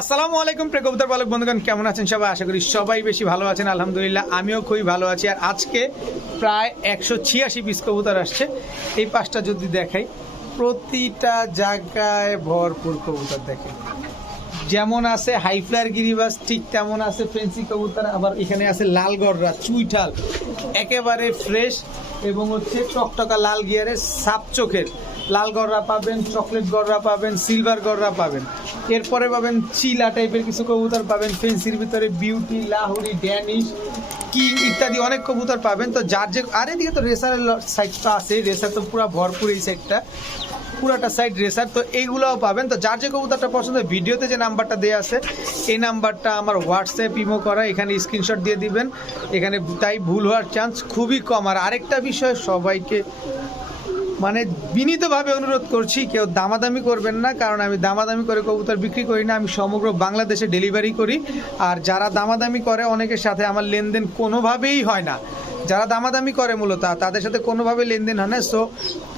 আসসালামু আলাইকুম প্রিয় কবুতর পালক বন্ধুগণ, কেমন আছেন সবাই? আশা করি সবাই বেশি ভালো আছেন। আলহামদুলিল্লাহ আমিও খুবই ভালো আছি। আর আজকে প্রায় 186 পিস কবুতর আসছে। এই পাঁচটা যদি দেখাই, প্রতিটা জায়গায় ভরপুর কবুতর দেখেন। যেমন আছে হাইফ্লায়ার গিরিবাস, ঠিক তেমন আছে ফেন্সি কবুতর। আবার এখানে আছে লাল গররা, চুইঠাল, একেবারে ফ্রেশ এবং হচ্ছে টকটকা লাল গিয়ারের সাপ চোখের লাল গররা পাবেন, চকলেট গররা পাবেন, সিলভার গররা পাবেন। এরপরে পাবেন চিলা টাইপের কিছু কবুতর পাবেন, ফেন্সির ভিতরে বিউটি, লাহুরি, ড্যানিশ, কিং ইত্যাদি অনেক কবুতর পাবেন। তো যার যে আর এদিকে তো রেসারের সাইডটা আছে, রেসার তো পুরো ভরপুর এই সাইডটা, পুরাটা সাইড রেসার, তো এইগুলোও পাবেন। তো যার যে কবুতরটা পছন্দ, ভিডিওতে যে নাম্বারটা দেওয়া আছে এই নাম্বারটা আমার হোয়াটসঅ্যাপ ইমো করা, এখানে স্ক্রিনশট দিয়ে দিবেন। এখানে তাই ভুল হওয়ার চান্স খুবই কম। আর আরেকটা বিষয়, সবাইকে মানে বিনীতভাবে অনুরোধ করছি, কেউ দামাদামি করবেন না, কারণ আমি দামাদামি করে কবুতর বিক্রি করি না, আমি সমগ্র বাংলাদেশে ডেলিভারি করি। আর যারা দামাদামি করে অনেকের সাথে আমার লেনদেন কোনোভাবেই হয় না। যারা দামাদামি করে মূলত তাদের সাথে কোনোভাবে লেনদেন হয় না। সো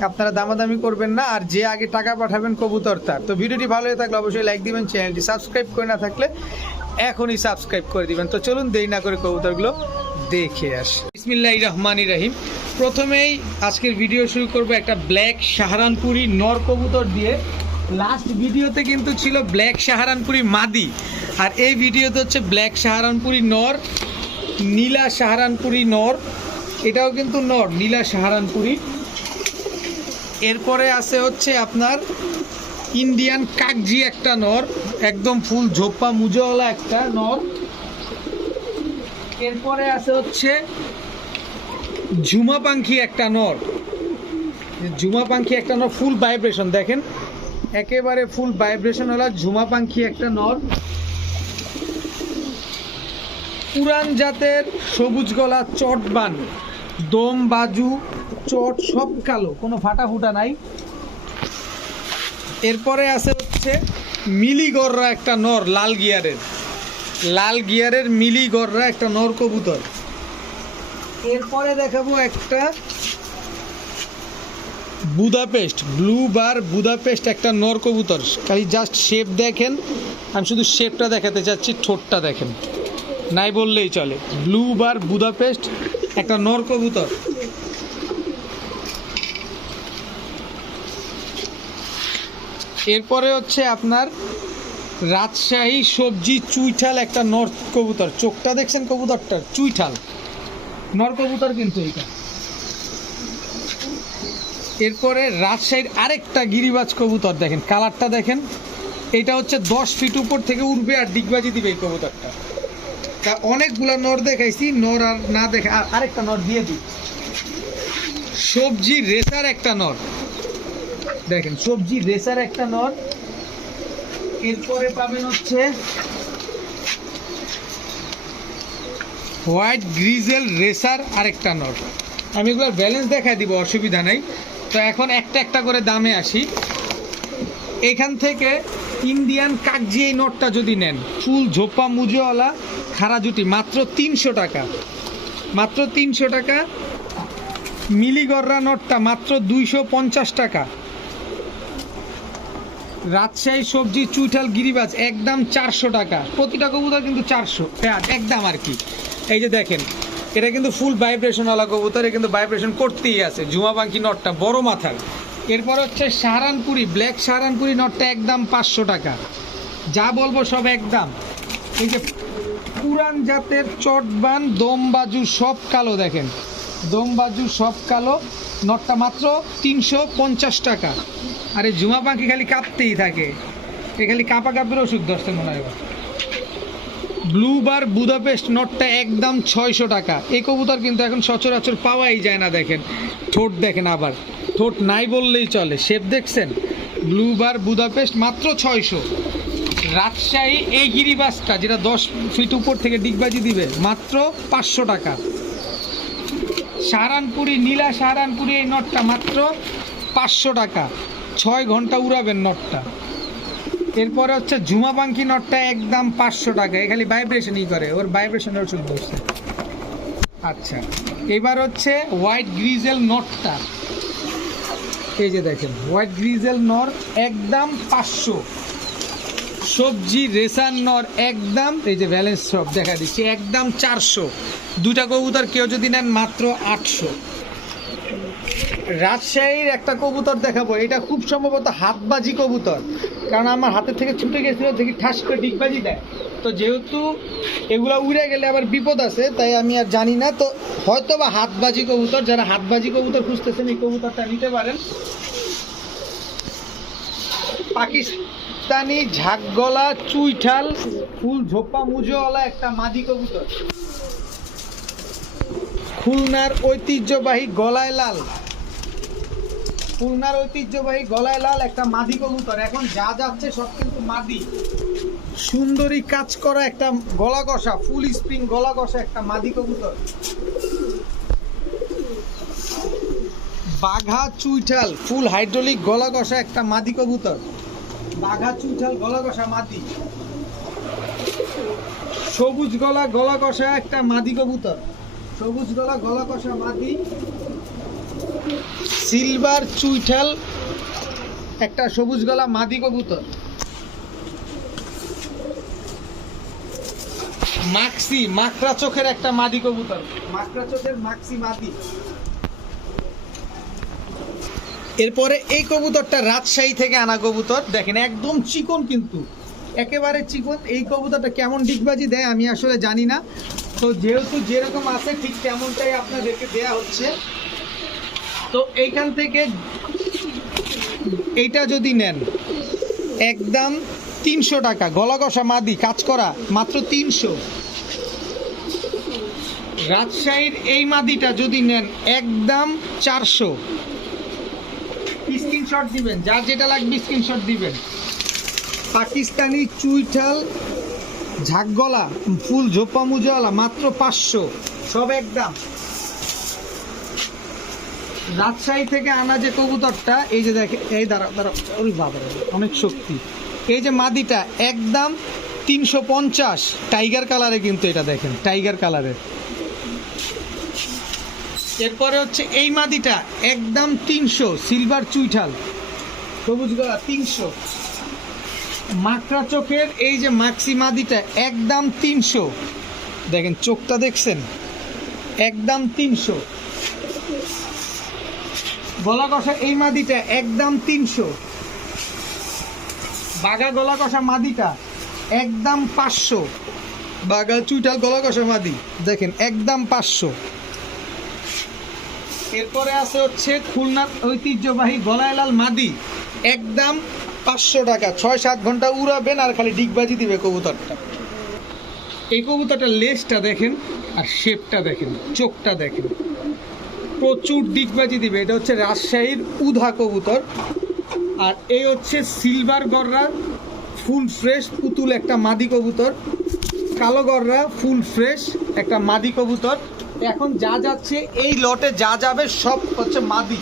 আপনারা দামাদামি করবেন না। আর যে আগে টাকা পাঠাবেন কবুতর তার। তো ভিডিওটি ভালো হয়ে থাকলে অবশ্যই লাইক দিবেন, চ্যানেলটি সাবস্ক্রাইব করে না থাকলে এখনই সাবস্ক্রাইব করে দিবেন। তো চলুন দেরি না করে কবুতরগুলো দেখে আসি। বিসমিল্লাহির রহমানির রহিম। প্রথমেই আজকের ভিডিও শুরু করব একটা ব্ল্যাক সাহারানপুরি নর কবুতর দিয়ে। লাস্ট ভিডিওতে কিন্তু ছিল ব্ল্যাক সাহারানপুরি মাদি, আর এই ভিডিওতে হচ্ছে ব্ল্যাক সাহারানপুরি নর, নীলা সাহারানপুরি নর, এটাও কিন্তু নর, নীলা সাহারানপুরি। এরপরে আছে হচ্ছে আপনার ইন্ডিয়ান কাকজি একটা নর, একদম ফুল ঝোপ্পা মুজোওয়ালা একটা নর। এরপরে আছে হচ্ছে ঝুমা পাখি একটা নর, ঝুমা পাখি একটা নর, ফুল ভাইব্রেশন দেখেন, একেবারে ফুল ভাইব্রেশন ওলা ঝুমা পাখি একটা নর। পুরান জাতের সবুজ গলা চটবান, দম বাজু চট সব কালো, কোনো ফাটা ফুটা নাই। এরপরে আছে হচ্ছে মিলি গররা একটা নর, লাল গিয়ারের মিলি গররা একটা নর কবুতর। এরপরে দেখাবো একটা বুদাপেস্ট, ব্লু বার বুদাপেস্ট একটা নর কবুতর। খালি জাস্ট শেপ দেখেন, আমি শুধু শেপটা দেখাতে চাচ্ছি, ঠোঁটটা দেখেন, নাই বললেই চলে। ব্লু বার বুদাপেস্ট একটা নর কবুতর। এরপরে হচ্ছে আপনার রাজশাহী সবজি চুইঠাল একটা নর কবুতর। চোখটা দেখছেন কবুতরটার, চুইঠাল নর কবুতর কিন্তু এইটা। এরপরে রাজশাহীর আরেকটা গিরিবাজ কবুতর দেখেন, কালারটা দেখেন, এটা হচ্ছে 10 ফিট উপর থেকে উঠবে আর ডিগবাজি দিবে এই কবুতরটা। তা অনেকগুলো নর দেখাইছি, নর আর না দেখে আরেকটা নর দিয়ে দিই। সবজি রেসার একটা নর দেখেন, সবজি রেসার একটা নর। এরপরে পাবেন হচ্ছে হোয়াইট গ্রিজেল রেসার আরেকটা নর। আমি এগুলোর ব্যালেন্স দেখাই দিব, অসুবিধা নেই। তো এখন একটা একটা করে দামে আসি। এখান থেকে ইন্ডিয়ান কাকজি এই নটটা যদি নেন, ফুল ঝোপা মুজোওয়ালা খাড়া জুটি, মাত্র 300 টাকা, মাত্র 300 টাকা। মিলিগররা নটটা মাত্র 250 টাকা। রাজশাহী সবজি চুইঠাল গিরিবাজ একদম 400 টাকা। প্রতিটা কবুতর কিন্তু 400 একদম আর কি। এই যে দেখেন, এটা কিন্তু ফুল ভাইব্রেশনওয়ালা কবুতর, কিন্তু ভাইব্রেশন করতেই আছে। ঝুমা পাখি নটটা বড় মাথার। এরপর হচ্ছে সাহারানপুরি, ব্ল্যাক সাহারানপুরি নটটা একদম 500 টাকা। যা বলবো সব একদম। এই যে পুরান জাতের চটবান দমবাজু সব কালো দেখেন, দমবাজু সব কালো নটটা মাত্র 350 টাকা। আর এই ঝুমা পাখি খালি কাঁপতেই থাকে, এ খালি কাঁপা কাঁপের ওষুধ ধরছে মনে হয়। ব্লু বার বুদাপেস্ট নটটা একদম 600 টাকা। এই কবুতর কিন্তু এখন সচরাচর পাওয়াই যায় না। দেখেন ঠোঁট দেখেন, আবার ঠোঁট নাই বললেই চলে, শেপ দেখছেন। ব্লু বার বুদাপেস্ট মাত্র 600। রাজশাহী এই গিরিবাসটা যেটা 10 ফিট উপর থেকে ডিগবাজি দিবে, মাত্র 500 টাকা। সাহারানপুরি, নীলা সাহারানপুরি এই নটটা মাত্র 500 টাকা। 6 ঘন্টা উড়াবেন নটটা। এরপরে হচ্ছে ঝুমা পাখি নটটা একদম 500 টাকা। এ খালি ভাইব্রেশনই করে, ওর ভাইব্রেশনের ওষুধ বসছে। আচ্ছা, এবার হচ্ছে হোয়াইট গ্রিজেল নটটা, এই যে দেখেন হোয়াইট গ্রিজেল নর একদম 500। সবজি রেসার নর একদম, এই যে ব্যালেন্স সব দেখা দিচ্ছি, একদম 400। দুটা কবুতর কেউ যদি নেন মাত্র 800। রাজশাহীর একটা কবুতর দেখাবো, এটা খুব সম্ভবত হাতবাজি কবুতর, কারণ আমার হাতের থেকে ছুটে গেছিল, দেখি ঠাস করে ডিগবাজি দেয়। তো যেহেতু এগুলো উড়ে গেলে আবার বিপদ আছে, তাই আমি আর জানি না। তো হয়তো বা হাতবাজি কবুতর, যারা হাতবাজি কবুতর খুঁজতেছেন এই কবুতরটা নিতে পারেন। পাকিস্তানি ঝাঁকগলা চুইঠাল ফুল ঝোপা মুজোওয়ালা একটা মাদি কবুতর। খুলনার ঐতিহ্যবাহী গলায় লাল, খুলনার ঐতিহ্যবাহী গলায় লাল একটা মাদি কবুতর। এখন যা যাচ্ছে সব কিন্তু মাদি। সুন্দরী কাজ করা একটা গলা কষা, ফুল স্প্রিং গলা কষা একটা মাদি কবুতর। বাঘা চুইঠাল ফুল হাইড্রোলিক গলা কষা একটা মাদি কবুতর। বাঘা চুইঠাল গলা কষা মাদি। সবুজ গলা গলা কষা একটা মাদি কবুতর। সবুজ গলা গলা কষা মাদি। সিলভার চুইঠাল একটা সবুজ গলা মাদি কবুতর। মাক্সি মাকড়া চোখের একটা মাদি কবুতর। মাকড়া চোখের মাক্সি মাদি। এরপরে এই কবুতরটা রাজশাহী থেকে আনা কবুতর, দেখেন একদম চিকন, কিন্তু একেবারে চিকন। এই কবুতরটা কেমন ডিগবাজি দেয় আমি আসলে জানি না, তো যেহেতু যেরকম আছে ঠিক তেমনটাই আপনাদেরকে দেয়া হচ্ছে। তো এইখান থেকে এইটা যদি নেন একদম 300 টাকা, গলা কষা মাদি কাজ করা, মাত্র 300। রাজশাহীর এই মাদিটা যদি নেন একদম 400। স্ক্রিনশট দিবেন, যার যেটা লাগবে স্ক্রিনশট দিবেন। পাকিস্তানি চুইঠাল ঝাঁকগলা ফুল ঝোপা মুজোওয়ালা মাত্র 500, সব একদম। রাজশাহী থেকে আনা যে কবুতরটা, এই যে দেখে, এই দাঁড়া ওই বাবা অনেক শক্তি। এই যে মাদিটা একদম 350, টাইগার কালারে, কিন্তু এটা দেখেন টাইগার কালারের। এরপরে হচ্ছে এই মাদিটা একদম 300, সিলভার চুইঠাল সবুজ গলা 300। মাকড়া চোখের এই যে মাক্সি মাদিটা একদম 300, দেখেন চোখটা দেখছেন, একদম 300। গলা কষা এই মাদিটা একদম 300। বাঘা গলা কষা মাদিটা একদম 500। বাঘা চুইঠাল গলা কষা মাদি দেখেন একদম 500। এরপরে আছে হচ্ছে খুলনার ঐতিহ্যবাহী গলায় লাল মাদি, একদম 500 টাকা। 6-7 ঘন্টা উড়াবেন আর খালি ডিগবাজি দিবে কবুতরটা। এই কবুতরটার লেজটা দেখেন আর শেপটা দেখেন, চোখটা দেখেন, প্রচুর ডিগবাজি দিবে। এটা হচ্ছে রাজশাহীর উধা কবুতর। আর এই হচ্ছে সিলভার গররা ফুল ফ্রেশ পুতুল একটা মাদি কবুতর। কালো গররা ফুল ফ্রেশ একটা মাদি কবুতর। এখন যা যাচ্ছে এই লটে যা যাবে সব হচ্ছে মাদি।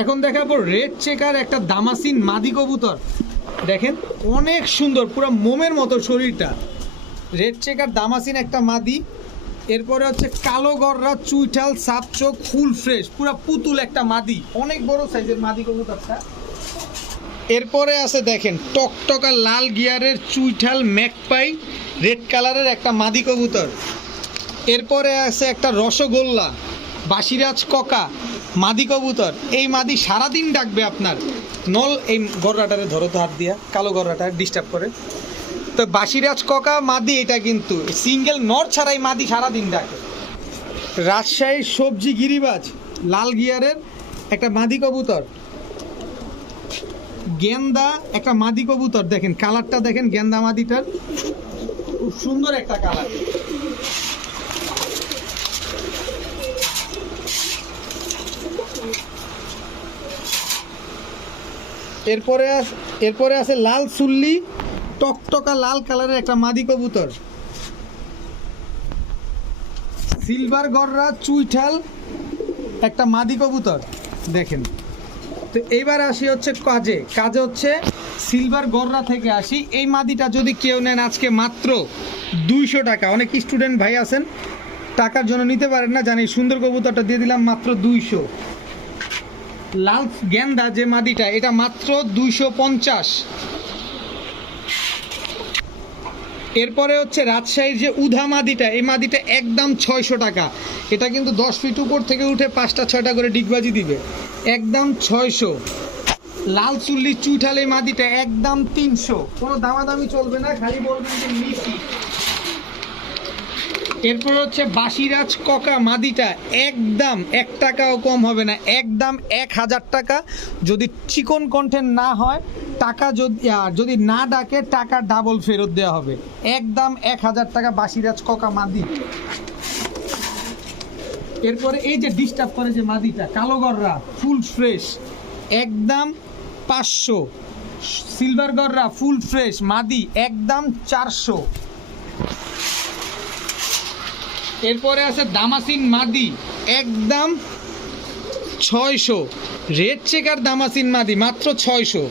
এখন দেখাবো রেড চেকার একটা দামাসিন মাদি কবুতর, দেখেন অনেক সুন্দর, পুরো মোমের মতো শরীরটা। রেড চেকার দামাসিন একটা মাদি। এরপরে হচ্ছে কালো গররা চুইঠাল সাপ চোখ ফুল ফ্রেশ পুরো পুতুল একটা মাদি, অনেক বড় সাইজের মাদি কবুতরটা। এরপরে আছে দেখেন টকটকা লাল গিয়ারের চুইঠাল ম্যাকপাই রেড কালারের একটা মাদি কবুতর। এরপরে আছে একটা রসগোল্লা বাসিরাজ ককা মাদি কবুতর। এই মাদি সারাদিন ডাকবে আপনার নল। এই গররাটারে ধরো তো হাত দিয়া, কালো গররাটা ডিস্টার্ব করে। তো বাসিরাজ ককা মাদি, এটা কিন্তু সিঙ্গেল নর ছাড়াই মাদি সারাদিন ডাকে। রাজশাহীর সবজি গিরিবাজ লাল গিয়ারের একটা মাদি কবুতর। গেন্দা একটা মাদি কবুতর, দেখেন কালারটা দেখেন গেন্দা মাদিটার, খুব সুন্দর একটা কালার। এরপরে আছে লাল সুল্লি টকটকা লাল কালারের একটা মাদি কবুতর। সিলভার গররা চুইঠাল একটা মাদি কবুতর দেখেন। তো এইবার আসি হচ্ছে কাজে হচ্ছে সিলভার গররা থেকে আসি। এই মাদিটা যদি কেউ নেন আজকে মাত্র 200 টাকা। অনেক স্টুডেন্ট ভাই আছেন টাকার জন্য নিতে পারেন না, জানি সুন্দর কবুতরটা দিয়ে দিলাম মাত্র 200। লাল গেন্দা যে মাদিটা এটা মাত্র 250। এরপরে হচ্ছে রাজশাহীর যে উধা মাদিটা, এই মাদিটা একদম 600 টাকা। এটা কিন্তু 10 ফিট উপর থেকে উঠে 5টা 6টা করে ডিগবাজি দিবে, একদম 600। লাল চুল্লি চুইঠাল এই মাদিটা একদম 300, কোনো দামাদামি চলবে না, খালি বলবেন যে মিষ্টি। এরপর হচ্ছে বাসিরাজ ককা মাদিটা একদম 1 টাকাও কম হবে না, একদম 1000 টাকা। যদি চিকন কন্টেন্ট না হয়, টাকা যদি না ডাকে, টাকা ডাবল ফেরত দেওয়া হবে, একদম 1000 টাকা বাসিরাজ ককা মাদি। এরপরে এই যে ডিস্টার্ব করে যে মাদিটা কালো গররা ফুল ফ্রেশ, একদম 500। সিলভার গররা ফুল ফ্রেশ মাদি একদম 400। এরপরে আছে দামাসিন মাদি একদম 600। রেড চেকার দামাসিন মাদি মাত্র 600,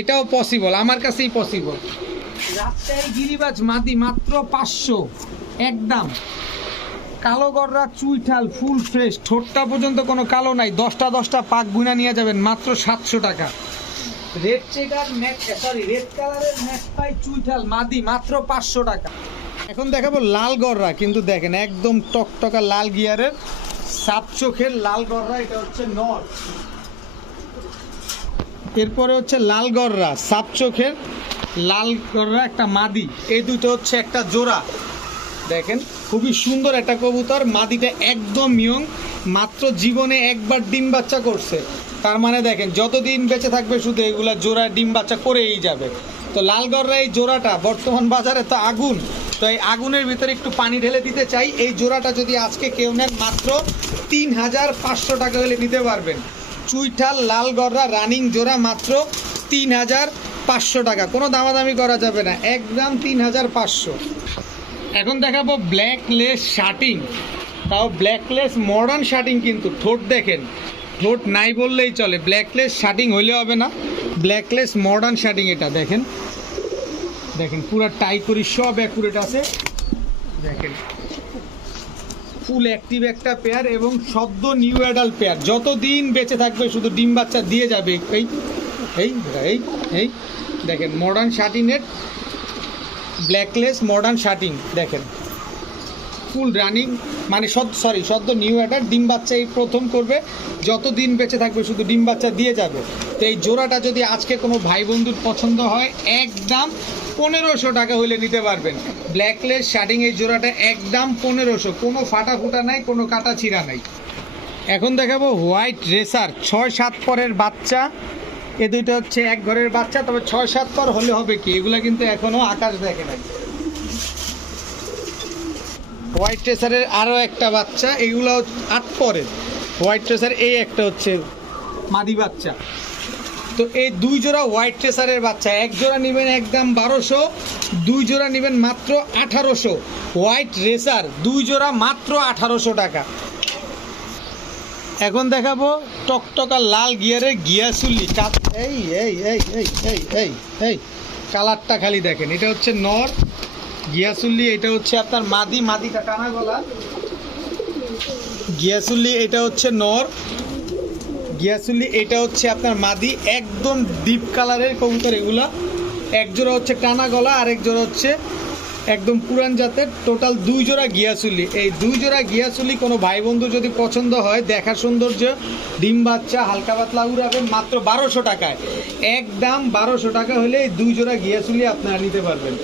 এটাও পসিবল, আমার কাছেই পসিবল। রাজশাহী গিরিবাজ মাদি মাত্র 500 একদম। কালো গররা চুইঠাল ফুল ফ্রেশ, ঠোঁটটা পর্যন্ত কোনো কালো নাই, 10টা পাক গুনা নিয়ে যাবেন মাত্র 700 টাকা। রেড চেকার রেড কালারের ম্যাকপাই চুইঠাল মাদি মাত্র 500 টাকা। এখন দেখাবো লাল গররা, কিন্তু দেখেন একদম টকটকা লাল গিয়ারের সাপ চোখের লাল গররা, এটা হচ্ছে নর। এরপরে হচ্ছে লাল গররা সাপ চোখের লাল গররা একটা মাদি, এই দুটো হচ্ছে একটা জোড়া। দেখেন খুবই সুন্দর একটা কবুতর, মাদিটা একদম ইয়ং, মাত্র জীবনে একবার ডিম বাচ্চা করছে। তার মানে দেখেন যতদিন বেঁচে থাকবে শুধু এগুলা জোড়া ডিম বাচ্চা করেই যাবে। তো লাল গররা এই জোড়াটা বর্তমান বাজারে তো আগুন, তো এই আগুনের ভিতরে একটু পানি ঢেলে দিতে চাই। এই জোড়াটা যদি আজকে কেউ নেন মাত্র 3500 টাকা হলে নিতে পারবেন। চুইঠাল লাল গররা রানিং জোড়া মাত্র 3500 টাকা, কোনো দামাদামি করা যাবে না, একদম 3500। এখন দেখাবো ব্ল্যাকলেস শার্টিং, তাও ব্ল্যাকলেস মডার্ন শার্টিং, কিন্তু ঠোঁট দেখেন, ঠোঁট নাই বললেই চলে, ব্ল্যাকলেস শার্টিং হইলে হবে না, ব্ল্যাকলেস মডার্ন শার্টিং। এটা দেখেন, দেখেন পুরো টাই করি, সব অ্যাকুরেট আছে, দেখেন ফুল অ্যাক্টিভ একটা পেয়ার এবং সদ্য নিউ অ্যাডাল্ট পেয়ার, যতদিন বেঁচে থাকবে শুধু ডিম বাচ্চা দিয়ে যাবে। এই এই এই এই দেখেন মডার্ন শার্টিংয়ের ব্ল্যাকলেস মডার্ন শার্টিং, দেখেন ফুল রানিং, মানে সদ্য নিউ অ্যাডাল্ট, ডিম বাচ্চা এই প্রথম করবে, যতদিন বেঁচে থাকবে শুধু ডিম বাচ্চা দিয়ে যাবে। তো এই জোড়াটা যদি আজকে কোনো ভাই বন্ধুর পছন্দ হয়, একদম 1500 টাকা হলে নিতে পারবেন। ব্ল্যাকলেস শার্টিং এই জোড়াটা একদম 1500, কোনো ফাটা ফুটা নাই, কোনো কাটা ছিঁড়া নাই। এখন দেখাবো হোয়াইট রেসার 6-7 পরের বাচ্চা, এ দুইটা হচ্ছে এক ঘরের বাচ্চা, তবে 6-7 পর হলে হবে কি, এগুলা কিন্তু এখনো আকাশ দেখে নাই। হোয়াইট রেসারের আরও একটা বাচ্চা, এগুলো 8 পরের হোয়াইট রেসার, এই একটা হচ্ছে মাদি বাচ্চা। তো এই 2 জোড়া হোয়াইট রেসারের বাচ্চা, এক জোড়া নেবেন একদম 1200, 2 জোড়া নেবেন মাত্র 1800। হোয়াইট রেসার 2 জোড়া মাত্র 1800 টাকা। এখন দেখাবো টকটকা লাল গিয়ারের গিয়াসুল্লি, এই এই এই এই এই এই এই কালারটা খালি দেখেন, এটা হচ্ছে নর গিয়াসুল্লি, এটা হচ্ছে আপনার মাদি, মাদিটা টানা গলা। গিয়াসুল্লি এটা হচ্ছে নর, গিয়াসুল্লি এটা হচ্ছে আপনার মাদি, একদম ডিপ কালারের কবুতর এগুলা। এক জোড়া হচ্ছে টানা গলা, আরেক জোড়া হচ্ছে একদম পুরান জাতের। টোটাল 2 জোড়া গিয়াসুলি। এই 2 জোড়া গিয়াসুলি কোনো ভাই বন্ধু যদি পছন্দ হয়, দেখার সৌন্দর্য, ডিম বাচ্চা হালকা পাতলা উড়াবেন মাত্র 1200 টাকায়, একদম 1200 টাকা হলে এই 2 জোড়া গিয়াসুলি আপনারা নিতে পারবেন।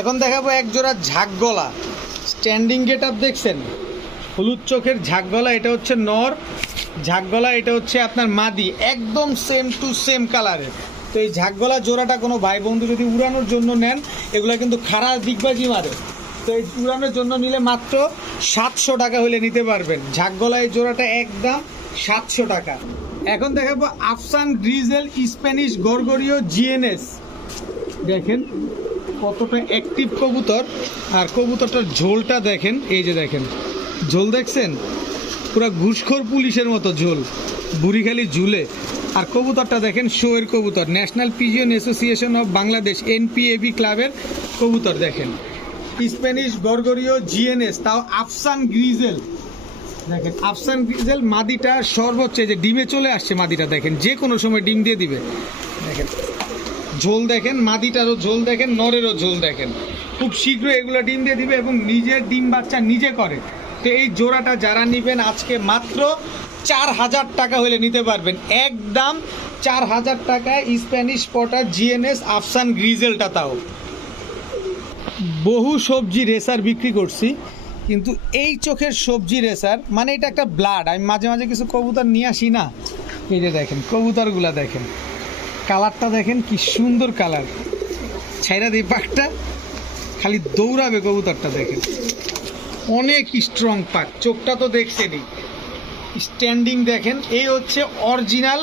এখন দেখাবো এক জোড়া ঝাঁকগলা স্ট্যান্ডিং গেট আপ, দেখছেন হলুদ চোখের ঝাঁকগলা, এটা হচ্ছে নর, ঝাঁকগলা এটা হচ্ছে আপনার মাদি, একদম সেম টু সেম কালারের। তো এই ঝাঁকগলা জোড়াটা কোনো ভাই বন্ধু যদি উড়ানোর জন্য নেন, এগুলো কিন্তু খাড়া দিগবাজি মারে, তো এই উড়ানোর জন্য নিলে মাত্র 700 টাকা হলে নিতে পারবেন। ঝাঁকগলা এই জোড়াটা একদম 700 টাকা। এখন দেখাবো আফসান গ্রিজেল স্প্যানিশ গরগরীয় জিএনএস, দেখেন কতটা অ্যাক্টিভ কবুতর, আর কবুতরটার ঝোলটা দেখেন, এই যে দেখেন ঝোল দেখছেন, পুরো ঘুষখোর পুলিশের মতো ঝোল, বুড়িখালি ঝুলে। আর কবুতরটা দেখেন শোয়ের কবুতর, National Pigeon Association of Bangladesh NPAB ক্লাবের কবুতর, দেখেন স্প্যানিশ গরগরীয় জিএনএস, তাও আফসান গ্রিজেল, দেখেন আফসান গ্রিজেল মাদিটা সর্বোচ্চ যে ডিমে চলে আসছে, মাদিটা দেখেন যে কোনো সময় ডিম দিয়ে দিবে। দেখেন ঝোল দেখেন, মাদিটারও ঝোল দেখেন, নরেরও ঝোল দেখেন, খুব শীঘ্রই এগুলো ডিম দিয়ে দিবে এবং নিজের ডিম বাচ্চা নিজে করে। তো এই জোড়াটা যারা নেবেন আজকে মাত্র 4000 টাকা হলে নিতে পারবেন, একদম 4000 টাকায় স্প্যানিশ পটার জিএনএস আফসান গ্রিজেলটা। তাও বহু সবজি রেসার বিক্রি করছি, কিন্তু এই চোখের সবজি রেসার মানে এটা একটা ব্লাড। আমি মাঝে মাঝে কিছু কবুতর নিয়ে আসি না, এই যে দেখেন কবুতরগুলা দেখেন, কালারটা দেখেন কি সুন্দর কালার। ছাইরা দিই পাকটা, খালি দৌড়াবে কবুতরটা দেখেন, অনেক স্ট্রং পাক। চোখটা তো দেখছেনই, স্ট্যান্ডিং দেখেন। এই হচ্ছে অরিজিনাল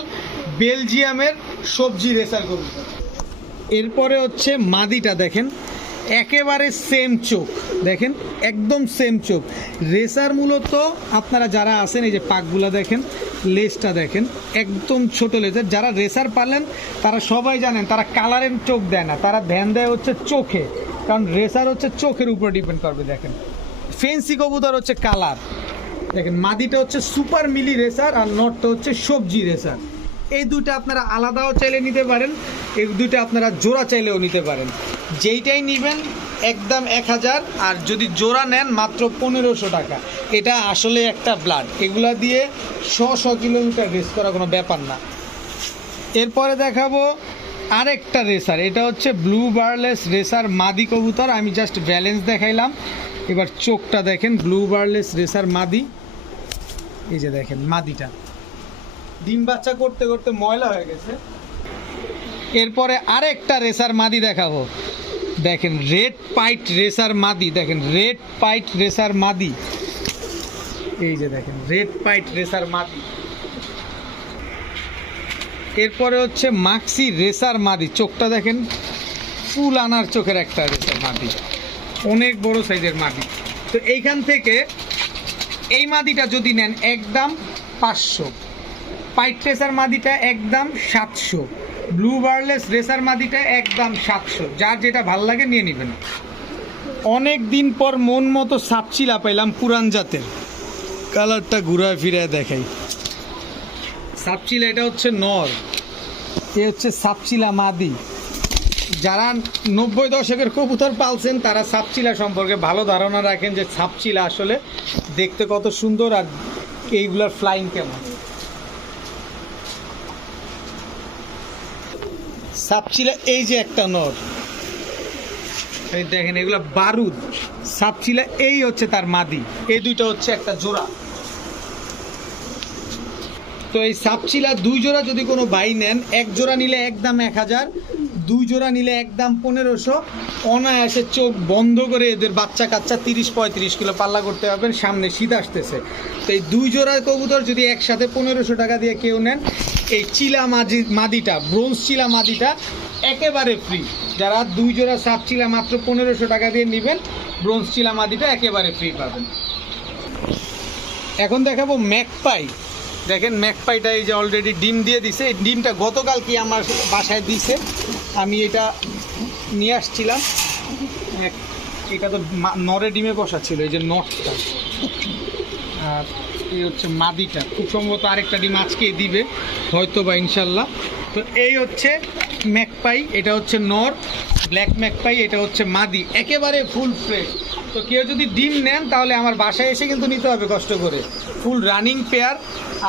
বেলজিয়ামের সবজি রেসার কবুতর। এরপরে হচ্ছে মাদিটা দেখেন, একেবারে সেম চোখ দেখেন, একদম সেম চোখ। রেসার মূলত আপনারা যারা আছেন এই যে পাকগুলা দেখেন, লেজটা দেখেন একদম ছোট লেজের। যারা রেসার পালেন তারা সবাই জানেন তারা কালারের চোখ দেয় না, তারা ধ্যান দেয় হচ্ছে চোখে, কারণ রেসার হচ্ছে চোখের উপর ডিপেন্ড করবে। দেখেন ফেন্সি কবুতর হচ্ছে কালার, দেখেন মাদিটা হচ্ছে সুপার মিলি রেসার আর নটটা হচ্ছে সবজি রেসার। এই দুইটা আপনারা আলাদাও চাইলে নিতে পারেন, এই দুইটা আপনারা জোড়া চাইলেও নিতে পারেন। যেইটাই নেবেন একদম 1000, আর যদি জোড়া নেন মাত্র 1500 টাকা। এটা আসলে একটা ব্লাড, এগুলা দিয়ে 100 কিলোমিটার রেস করা কোনো ব্যাপার না। এরপরে দেখাবো আরেকটা রেসার, এটা হচ্ছে ব্লু বার্লেস রেসার মাদি কবুতর। আমি জাস্ট ব্যালেন্স দেখাইলাম, এবার চোখটা দেখেন, ব্লু বার্লেস রেসার মাদি। এই যে দেখেন মাদিটা ডিম বাচ্চা করতে করতে ময়লা হয়ে গেছে। এরপরে আরেকটা রেসার মাদি দেখাবো, দেখেন রেড পাইট রেসার মাদি, দেখেন রেড পাইট রেসার মাদি। এই যে দেখেন রেড পাইট রেসার মাদি। এরপরে হচ্ছে মাক্সি রেসার মাদি, চোখটা দেখেন ফুল আনার চোখের একটা রেসার মাদি, অনেক বড় সাইজের মাদি। তো এইখান থেকে এই মাদিটা যদি নেন একদম 500, পাইট রেসার মাদিটা একদম 700, ব্লু বার্লেস রেসার মাদিটা একদম 700। যার যেটা ভাল লাগে নিয়ে নেবেন। অনেক দিন পর মন মতো সাপচিলা পেলাম পুরান জাতের, কালারটা ঘুরায় ফিরায় দেখাই। সাপচিলা এটা হচ্ছে নর, এ হচ্ছে সাপচিলা মাদি। যারা 90 দশকের কবুতর পালছেন তারা সাপচিলা সম্পর্কে ভালো ধারণা রাখেন যে সাপচিলা আসলে দেখতে কত সুন্দর আর এইগুলার ফ্লাইং কেমন। সাপচিলা এই যে একটা নর, এই দেখেন এগুলা বারুদ। সাপচিলা এই হচ্ছে তার মাদি, এই দুইটা হচ্ছে একটা জোড়া। তো এই সাপচিলা 2 জোড়া যদি কোনো ভাই নেন, 1 জোড়া নিলে একদম 1000, 2 জোড়া নিলে একদম 1500। অনায়াসে চোখ বন্ধ করে এদের বাচ্চা কাচ্চা 30-35 কিলো পাল্লা করতে পারবেন, সামনে শীত আসতেছে। তো এই 2 জোড়া কবুতর যদি একসাথে 1500 টাকা দিয়ে কেউ নেন, এই চিলা মাদিটা, ব্রোঞ্জ চিলা মাদিটা একেবারে ফ্রি। যারা 2 জোড়া সাপচিলা মাত্র 1500 টাকা দিয়ে নেবেন, ব্রোঞ্জ চিলা মাদিটা একেবারে ফ্রি পাবেন। এখন দেখাবো ম্যাকপাই। দেখেন ম্যাকপাইটা এই যে অলরেডি ডিম দিয়ে দিছে। এই ডিমটা গতকাল কি আমার বাসায় দিছে, আমি এটা নিয়ে আসছিলাম। এটা তো নরে ডিমে বসা ছিল, এই যে নটটা, আর এই হচ্ছে মাদিটা। খুব সম্ভবত আরেকটা ডিম আজকে দিবে হয়তো বা, ইনশাল্লাহ। তো এই হচ্ছে ম্যাকপাই, এটা হচ্ছে নর ব্ল্যাক ম্যাকপাই, এটা হচ্ছে মাদি, একেবারে ফুল ফ্রেশ। তো কেউ যদি ডিম নেন তাহলে আমার বাসায় এসে কিন্তু নিতে হবে কষ্ট করে, ফুল রানিং পেয়ার।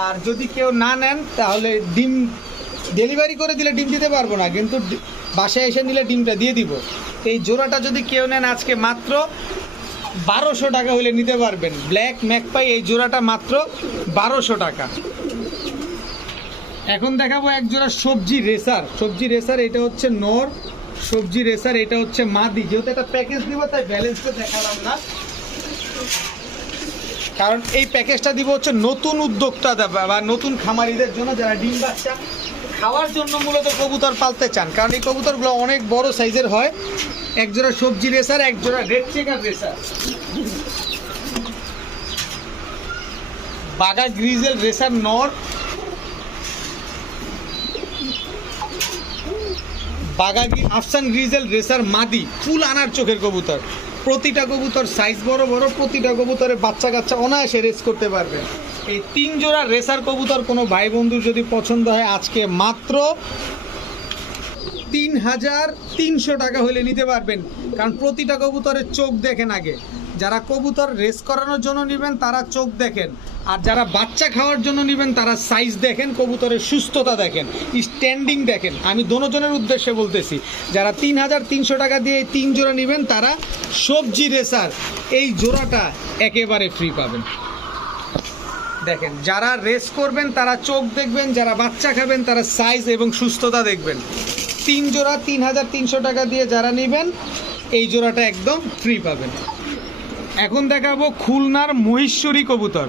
আর যদি কেউ না নেন তাহলে ডিম ডেলিভারি করে দিলে ডিম দিতে পারবো না, কিন্তু বাসায় এসে নিলে ডিমটা দিয়ে দিব। এই জোড়াটা যদি কেউ নেন আজকে মাত্র 1200 টাকা হলে নিতে পারবেন। ব্ল্যাক ম্যাকপাই এই জোড়াটা মাত্র 1200 টাকা। এখন দেখাবো এক জোড়া সবজি রেসার। সবজি রেসার এটা হচ্ছে নর, সবজি রেসার এটা হচ্ছে মাদি। যেহেতু একটা প্যাকেজ দিব তাই ব্যালেন্সটা দেখালাম না, কারণ এই প্যাকেজটা দিব হচ্ছে নতুন উদ্যোক্তা বা নতুন খামারিদের জন্য, যারা ডিম বাচ্চা খাওয়ার জন্য মূলত কবুতর পালতে চান। কারণ এই কবুতরগুলো অনেক বড় সাইজের হয়। এক জোড়া সবজি রেসার, এক জোড়া রেড চেকার রেসার। বাগা গ্রিজেল রেসার নর, বাগা আফসান গ্রিজেল রেসার মাদি, ফুল আনার চোখের কবুতর। প্রতিটা কবুতর সাইজ বড় বড়, প্রতিটা কবুতরের বাচ্চা কাচ্চা অনায়াসে রেস করতে পারবে। এই 3 জোড়া রেসার কবুতর কোনো ভাই বন্ধুর যদি পছন্দ হয় আজকে মাত্র 3,300 টাকা হলে নিতে পারবেন। কারণ প্রতিটা কবুতরের চোখ দেখেন আগে। যারা কবুতর রেস করানোর জন্য নেবেন তারা চোখ দেখেন, আর যারা বাচ্চা খাওয়ার জন্য নেবেন তারা সাইজ দেখেন, কবুতরের সুস্থতা দেখেন, স্ট্যান্ডিং দেখেন। আমি দোনোজনের উদ্দেশ্যে বলতেছি, যারা 3,300 টাকা দিয়ে এই 3 জোড়া নেবেন তারা সবজি রেসার এই জোড়াটা একেবারে ফ্রি পাবেন। দেখেন, যারা রেস করবেন তারা চোখ দেখবেন, যারা বাচ্চা খাবেন তারা সাইজ এবং সুস্থতা দেখবেন। 3 জোড়া 3,300 টাকা দিয়ে যারা নেবেন এই জোড়াটা একদম ফ্রি পাবেন। এখন দেখাবো খুলনার মহেশ্বরী কবুতর।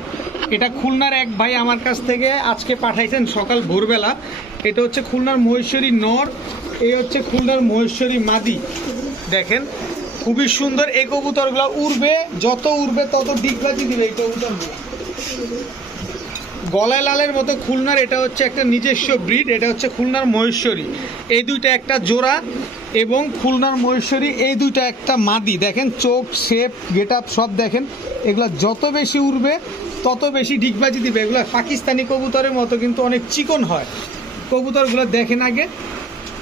এটা খুলনার এক ভাই আমার কাছ থেকে আজকে পাঠাইছেন সকাল ভোরবেলা। এটা হচ্ছে খুলনার মহেশ্বরী নর, এই হচ্ছে খুলনার মহেশ্বরী মাদি। দেখেন খুবই সুন্দর। এই কবুতরগুলো উড়বে, যত উড়বে তত ডিগবাজি দিবে এই কবুতরগুলো। গলায় লালের মতো খুলনার এটা হচ্ছে একটা নিজস্ব ব্রিড, এটা হচ্ছে খুলনার মহেশ্বরী। এই দুইটা একটা জোড়া এবং খুলনার মহেশ্বরী এই দুইটা একটা মাদি। দেখেন চোখ, শেপ, গেট আপ সব দেখেন। এগুলা যত বেশি উড়বে তত বেশি ডিগবাজি দিবে। এগুলো পাকিস্তানি কবুতরের মতো কিন্তু অনেক চিকন হয়। কবুতরগুলো দেখেন আগে।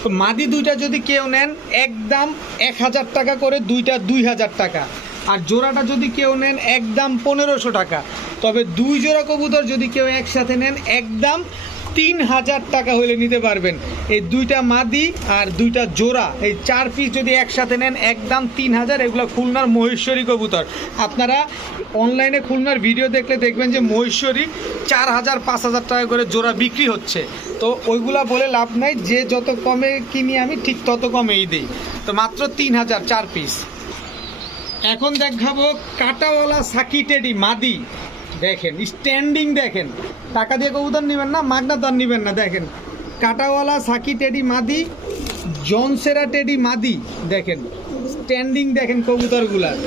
তো মাদি দুইটা যদি কেউ নেন একদম 1,000 টাকা করে, দুইটা 2,000 টাকা। আর জোড়াটা যদি কেউ নেন একদম 1,500 টাকা। তবে 2 জোড়া কবুতর যদি কেউ একসাথে নেন একদম 3,000 টাকা হলে নিতে পারবেন। এই দুইটা মাদি আর দুইটা জোড়া, এই 4 পিস যদি একসাথে নেন একদম 3,000। এগুলো খুলনার মহেশ্বরী কবুতর। আপনারা অনলাইনে খুলনার ভিডিও দেখলে দেখবেন যে মহেশ্বরী 4,000 5,000 টাকা করে জোড়া বিক্রি হচ্ছে। তো ওইগুলা বলে লাভ নাই, যে যত কমে কিনি আমি ঠিক তত কমেই দিই। তো মাত্র 3,000 4 পিস। এখন দেখাবো কাটাওয়ালা সাকি টেডি মাদি। দেখেন স্ট্যান্ডিং দেখেন, টাকা দিয়ে কবুতর নেবেন না, মাগনা দান নেবেন না। দেখেন কাটাওয়ালা সাকি টেডি মাদি, জনসেরা টেডি মাদি। দেখেন স্ট্যান্ডিং দেখেন কবুতরগুলার।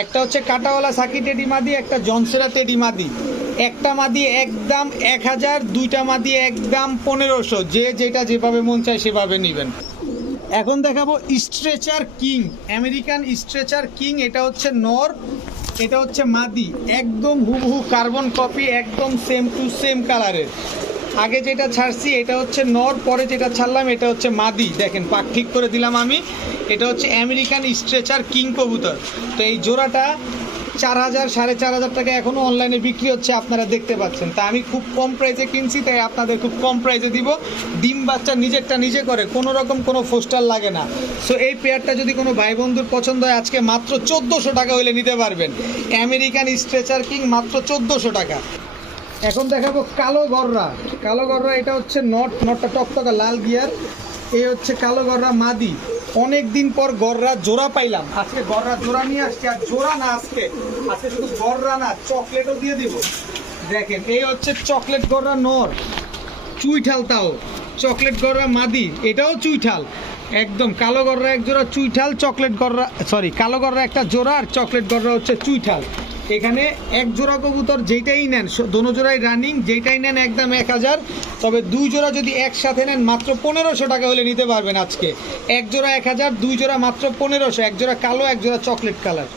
একটা হচ্ছে কাটাওয়ালা সাকি টেডি মাদি, একটা জনসেরা টেডি মাদি। একটা মাদি একদম 1,000, দুইটা মাদি একদম 1,500। যে যেটা যেভাবে মন চায় সেভাবে নেবেন। এখন দেখাবো stretcher king, American stretcher king. এটা হচ্ছে নর, এটা হচ্ছে মাদি। একদম হুবহু কার্বন কপি, একদম সেম টু সেম কালারের। আগে যেটা ছাড়ছি এটা হচ্ছে নর, পরে যেটা ছাড়লাম এটা হচ্ছে মাদি। দেখেন পাক ঠিক করে দিলাম আমি। এটা হচ্ছে আমেরিকান স্ট্রেচার কিং কবুতর। তো এই জোড়াটা 4,000 4,500 টাকা এখনও অনলাইনে বিক্রি হচ্ছে, আপনারা দেখতে পাচ্ছেন। তা আমি খুব কম প্রাইসে কিনছি, তাই আপনাদের খুব কম প্রাইসে দিব। ডিম বাচ্চা নিজেরটা নিজে করে, কোনো রকম কোনো পোস্টার লাগে না। সো এই পেয়ারটা যদি কোনো ভাই বন্ধুর পছন্দ হয় আজকে মাত্র 1,400 টাকা হলে নিতে পারবেন। আমেরিকান স্ট্রেচার কিং মাত্র 1,400 টাকা। এখন দেখাবো কালো গররা। কালো গররা এটা হচ্ছে নটটা টকটকা লাল গিয়ার। এই হচ্ছে কালো গররা মাদি। অনেক দিন পর গররা জোড়া পাইলাম, আজকে গররা জোড়া নিয়ে আসছি। আর জোড়া না, আজকে শুধু গররা না, চকলেটও দিয়ে দিব। দেখেন এই হচ্ছে চকলেট গররা নর, চুইঠাল। তাও চকলেট গররা মাদি, এটাও চুইঠাল। একদম কালো গররা এক জোড়া চুইঠাল, চকলেট গররা কালো গররা একটা জোড়া, আর চকলেট গররা হচ্ছে চুইঠাল। এখানে এক জোড়া কবুতর যেটাই নেন, দোনো জোড়াই রানিং, যেটাই নেন একদম 1,000। তবে 2 জোড়া যদি একসাথে নেন মাত্র 1,500 টাকা হলে নিতে পারবেন আজকে। এক জোড়া 1,000, 2 জোড়া মাত্র 1,500। এক জোড়া কালো, এক জোড়া চকলেট কালার।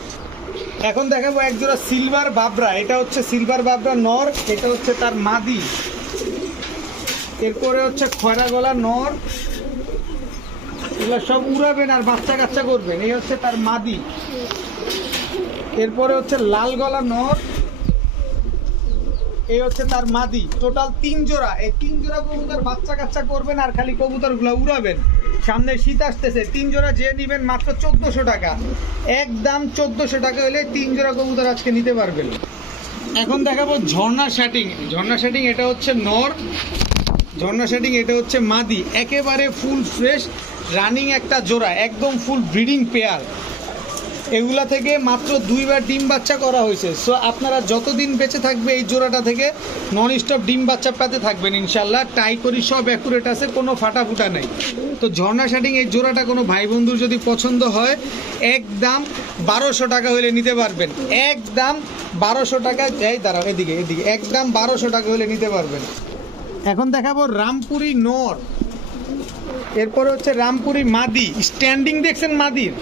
এখন দেখাবো এক জোড়া সিলভার বাবরা। এটা হচ্ছে সিলভার বাবরা নর, এটা হচ্ছে তার মাদি। এরপরে হচ্ছে খয়রা গলা নর, এগুলো সব উড়াবেন আর বাচ্চা কাচ্চা করবেন। এই হচ্ছে তার মাদি। এরপরে হচ্ছে লাল গলা নর, এই হচ্ছে তার মাদি। টোটাল 3 জোড়া। এই 3 জোড়া কবুতর বাচ্চা কাচ্চা করবেন আর খালি কবুতরগুলো উড়াবেন। সামনে শীত আসতেছে, 3 জোড়া যে নেবেন মাত্র 1,400 টাকা। একদম 1,400 টাকা হলে 3 জোড়া কবুতর আজকে নিতে পারবেন। এখন দেখাবো ঝর্ণা শাটিং। ঝর্ণা শাটিং এটা হচ্ছে নর, ঝর্ণা শাটিং এটা হচ্ছে মাদি। একেবারে ফুল ফ্রেশ রানিং একটা জোড়া, একদম ফুল ব্রিডিং পেয়ার। এগুলা থেকে মাত্র 2 বার ডিম বাচ্চা করা হয়েছে। সো আপনারা যতদিন বেঁচে থাকবে এই জোড়াটা থেকে নন স্টপ ডিম বাচ্চা পেতে থাকবেন ইনশাল্লাহ। টাই করি সব অ্যাকুরেট আছে, কোনো ফাটাফুটা নেই। তো ঝর্ণা শাটিং এই জোড়াটা কোনো ভাই বন্ধুর যদি পছন্দ হয় একদম 1,200 টাকা হলে নিতে পারবেন। একদম 1,200 টাকা। এই দাঁড়াও, এদিকে একদম 1,200 টাকা হলে নিতে পারবেন। এখন দেখাবো রামপুরি নর, এরপরে হচ্ছে রামপুরি মাদি। স্ট্যান্ডিং দেখছেন মাদির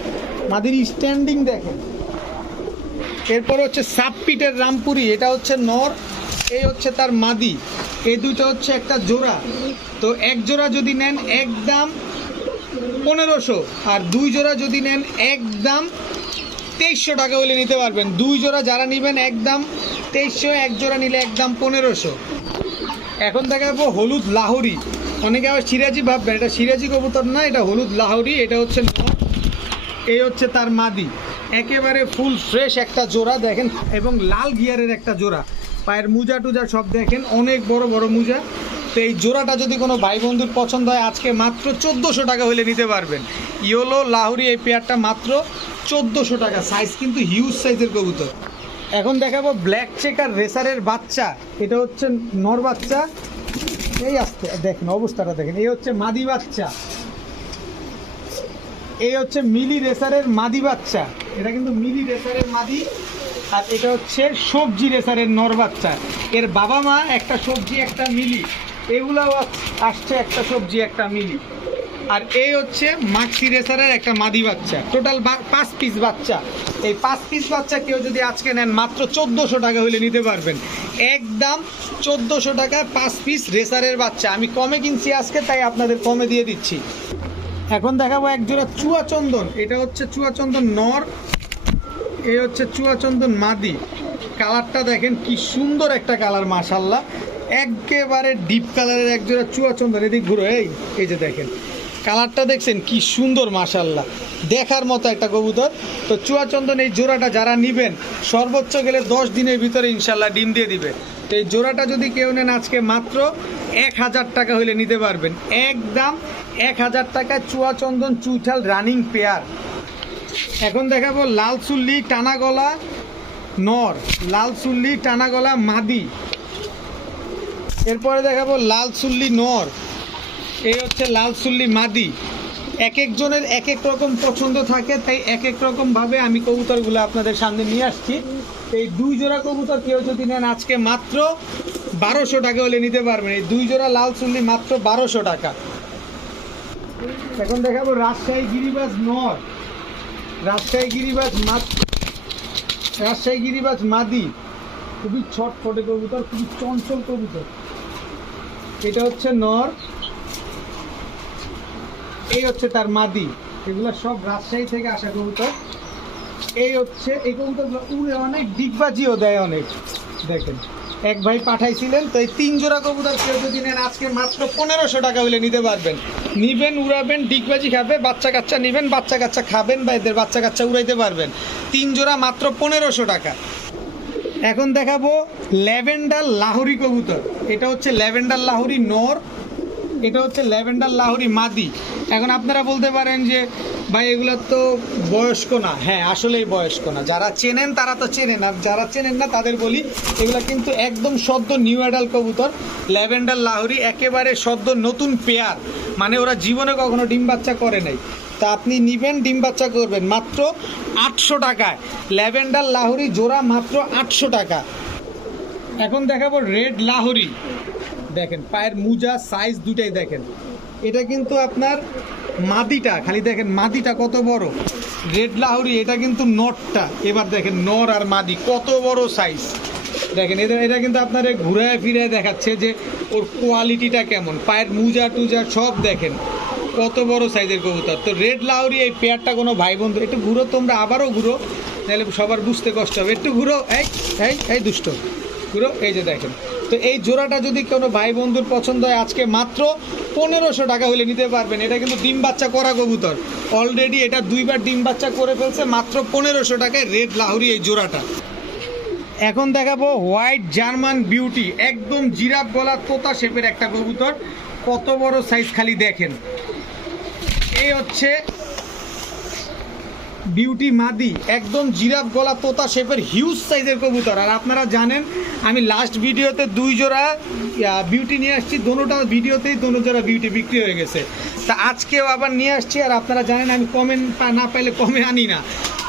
স্ট্যান্ডিং দেখেন। এরপরে হচ্ছে সাবপিটের রামপুরি, এটা হচ্ছে নর, এই হচ্ছে তার মাদি। এই দুটো হচ্ছে একটা জোড়া। তো এক জোড়া যদি নেন একদম 1500, আর 2 জোড়া যদি নেন একদম 2300 টাকা হলে নিতে পারবেন। 2 জোড়া যারা নেবেন একদম 2300, 1 জোড়া নিলে একদম 1500। এখন দেখাবো হলুদ লাহোরি। অনেকে আবার সিরাজি ভাববেন, এটা সিরাজি কবুতর না, এটা হলুদ লাহোরি। এটা হচ্ছে এই হচ্ছে তার মাদি, একেবারে ফুল ফ্রেশ একটা জোড়া দেখেন, এবং লাল গিয়ারের একটা জোড়া। পায়ের মোজা টুজা সব দেখেন, অনেক বড় বড় মোজা। তো এই জোড়াটা যদি কোনো ভাই বন্ধুর পছন্দ হয় আজকে মাত্র 1400 টাকা হলে নিতে পারবেন। ইয়েলো লাহোরি এই পেয়ারটা মাত্র 1400 টাকা। সাইজ কিন্তু হিউজ সাইজের কবুতর। এখন দেখাবো ব্ল্যাক চেকার রেসারের বাচ্চা। এটা হচ্ছে নর বাচ্চা, এই আসতে দেখেন অবস্থাটা দেখেন। এই হচ্ছে মাদি বাচ্চা, এই হচ্ছে মিলি রেসারের মাদি বাচ্চা। এটা কিন্তু মিলি রেসারের মাদি, আর এটা হচ্ছে সবজি রেসারের নর বাচ্চা। এর বাবা মা একটা সবজি একটা মিলি, এগুলাও আসছে একটা সবজি একটা মিলি। আর এই হচ্ছে মাক্সি রেসারের একটা মাদি বাচ্চা। টোটাল 5 পিস বাচ্চা। এই 5 পিস বাচ্চা কেউ যদি আজকে নেন মাত্র 1400 টাকা হলে নিতে পারবেন। একদম 1400 টাকা 5 পিস রেসারের বাচ্চা। আমি কমে কিনছি আজকে, তাই আপনাদের কমে দিয়ে দিচ্ছি। এখন দেখাবো এক জোড়া চুয়াচন্দন। এটা হচ্ছে চুয়াচন্দন নর, এই হচ্ছে চুয়াচন্দন মাদি। কালারটা দেখেন কি সুন্দর একটা কালার, মাশাল্লাহ, একেবারে ডিপ কালারের এক জোড়া চুয়াচন্দন। এদিক ঘুরো, এই যে দেখেন কালারটা দেখছেন কি সুন্দর, মাশাল্লাহ, দেখার মতো একটা কবুতর। তো চুয়াচন্দন এই জোড়াটা যারা নেবেন সর্বোচ্চ গেলে 10 দিনের ভিতরে ইনশাল্লাহ ডিম দিয়ে দিবে। তো এই জোড়াটা যদি কেউ নেন আজকে মাত্র 1000 টাকা হলে নিতে পারবেন। একদম 1000 টাকায় চুয়াচন্দন চুইঠাল রানিং পেয়ার। এখন দেখাবো লাল চুল্লি টানা গলা নর, লাল চুল্লি টানা গলা মাদি। এরপরে দেখাবো লাল চুল্লি নর, এই হচ্ছে লাল চুল্লি মাদি। এক একজনের এক এক রকম পছন্দ থাকে, তাই এক এক রকমভাবে আমি কবুতরগুলো আপনাদের সামনে নিয়ে আসছি। এই 2 জোড়া কবুতর কেউ যদি নেন আজকে মাত্র 1200 টাকা হলে নিতে পারবেন। এই 2 জোড়া লাল চুল্লি মাত্র 1200 টাকা। এখন দেখাবো রাজশাহী গিরিবাজ নর, রাজশাহী গিরিবাজ রাজশাহী গিরিবাজ মাদি। খুবই ছটফটে কবুতর, খুবই চঞ্চল কবুতর। এটা হচ্ছে নর, এই হচ্ছে তার মাদি। এগুলো সব রাজশাহী থেকে আসা কবুতর। এই হচ্ছে এই কবুতরগুলো উড়ে অনেক, ডিগবাজিও দেয় অনেক। দেখেন এক ভাই পাঠাইছিলেন। তো এই 3 জোড়া কবুতর কেউ যদি নেন আজকে মাত্র 1500 টাকা হলে নিতে পারবেন। নিবেন, উড়াবেন, ডিগবাজি খাবে, বাচ্চা কাচ্চা নিবেন, বাচ্চা কাচ্চা খাবেন বা এদের বাচ্চা কাচ্চা উড়াইতে পারবেন। 3 জোড়া মাত্র 1500 টাকা। এখন দেখাবো ল্যাভেন্ডার লাহোরি কবুতর। এটা হচ্ছে ল্যাভেন্ডার লাহোরি নর, এটা হচ্ছে ল্যাভেন্ডার লাহোরি মাদি। এখন আপনারা বলতে পারেন যে ভাই এগুলো তো বয়স্ক না। হ্যাঁ, আসলেই বয়স্ক না। যারা চেনেন তারা তো চেনেন, আর যারা চেনেন না তাদের বলি এগুলো কিন্তু একদম সদ্য নিউ অ্যাডাল কবুতর। ল্যাভেন্ডার লাহোরি একেবারে সদ্য নতুন পেয়ার, মানে ওরা জীবনে কখনো ডিম বাচ্চা করে নাই। তা আপনি নিবেন, ডিম বাচ্চা করবেন মাত্র 800 টাকায়। ল্যাভেন্ডার লাহোরি জোড়া মাত্র 800 টাকা। এখন দেখাবো রেড লাহোরি। দেখেন পায়ের মোজা সাইজ দুটাই দেখেন। এটা কিন্তু আপনার মাদিটা, খালি দেখেন মাদিটা কত বড়। রেড লাহোরি এটা কিন্তু নরটা। এবার দেখেন নর আর মাদি কত বড় সাইজ দেখেন। এটা কিন্তু আপনার ঘুরায় ফিরায় দেখাচ্ছে যে ওর কোয়ালিটিটা কেমন। পায়ের মোজা টুজা সব দেখেন কত বড় সাইজের কবুতর। তো রেড লাহোরি এই পেয়ারটা কোনো ভাই বন্ধু একটু ঘুরো, তোমরা আবারও ঘুরো, তাহলে সবার বুঝতে কষ্ট হবে। একটু ঘুরো, এই দুষ্ট ঘুরো, এই যে দেখেন। তো এই জোড়াটা যদি কোনো ভাই বন্ধুর পছন্দ হয় আজকে মাত্র 1500 টাকা হলে নিতে পারবেন। এটা কিন্তু ডিম বাচ্চা করা কবুতর, অলরেডি এটা 2 বার ডিম বাচ্চা করে ফেলছে। মাত্র 1500 টাকায় রেড লাহোরি এই জোড়াটা। এখন দেখাবো হোয়াইট জার্মান বিউটি, একদম জিরাফ গলা তোতা শেপের একটা কবুতর। কত বড় সাইজ খালি দেখেন। এই হচ্ছে বিউটি মাদি, একদম জিরাফ গলা তোতা শেপের হিউজ সাইজের কবুতর। আর আপনারা জানেন আমি লাস্ট ভিডিওতে 2 জোড়া বিউটি নিয়ে আসছি, দোনোটা ভিডিওতেই দোনো জোড়া বিউটি বিক্রি হয়ে গেছে। তা আজকেও আবার নিয়ে আসছি। আর আপনারা জানেন আমি কমে না পাইলে কমে আনি না।